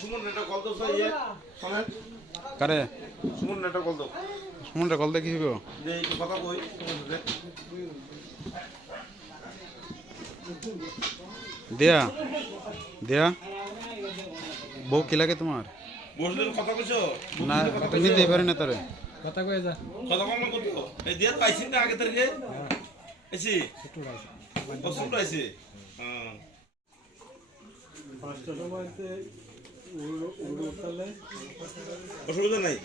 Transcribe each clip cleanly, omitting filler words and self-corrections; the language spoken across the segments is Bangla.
সুমন এটা কল তো ইয়ে শোনেন কারে সুমন এটা কল তো সুমনটা কল দেখি হইব যে একটু কথা কই দেয়া দেয়া বউ কি লাগে তোমার বসলেন কথা কইছো না তুমি নিতেই পারি না তারে কথা কয়ে যা কথা কম না করতো এই দিয়ে পাইছিন না আগে থেকে এসি বসুন পাইছি হ্যাঁ পাঁচটার সময়তে অসুবিধা নাই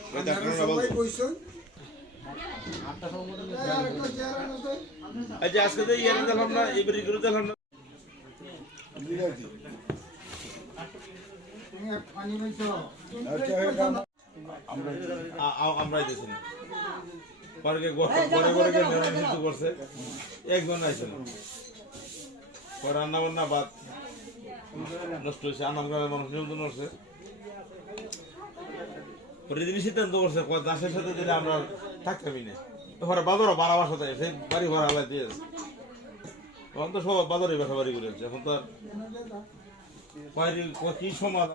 আচ্ছা আজকে তো ইয়ে দিলাম না এবারে করে দিলাম না আমরাই দিয়েছি পার্কে ঘরে ঘরে নিযুক্ত করছে একজন আইছে না পরে রান্না বান্না বাদ নষ্ট হয়েছে আনাম গ্রামের মানুষ নিয়ন্ত্রণ করছে প্রতিদিনই সিদ্ধান্ত করছে দাসের সাথে দিলে আমরা থাকতামই না ঘরে বাজারও বাড়া বাসা থাকে সেই বাড়ি ঘর আলাদা দিয়ে তখন তো সব বাজারে বাসা বাড়ি করে এখন তো আর কি সমাজ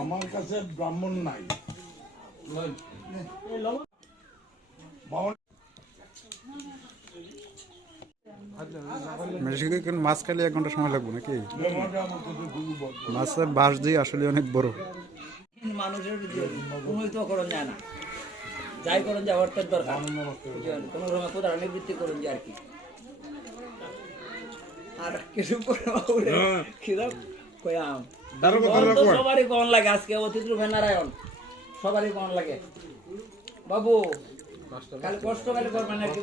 আমার কাছে ব্রাহ্মণ নাই মাছ খালি 1 ঘন্টা সময় লাগবে নাকি মাছের বাঁশ দিয়ে আসলে অনেক বড় মানুষের কোনো তো করণ যায় না যাই করণ যাওয়ার তো দরকার কোনো রকম কোথাও নিবৃত্তি করুন যে আর কি আর কিছু সবারই কন লাগে আজকে অতিথি নারায়ণ সবারই কন লাগে বাবু কাল কষ্ট কালে করবেন আর কি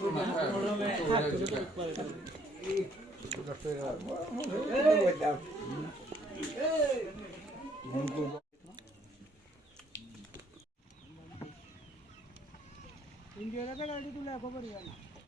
ইন্ডিয়ার গাড়ি তুলে খবর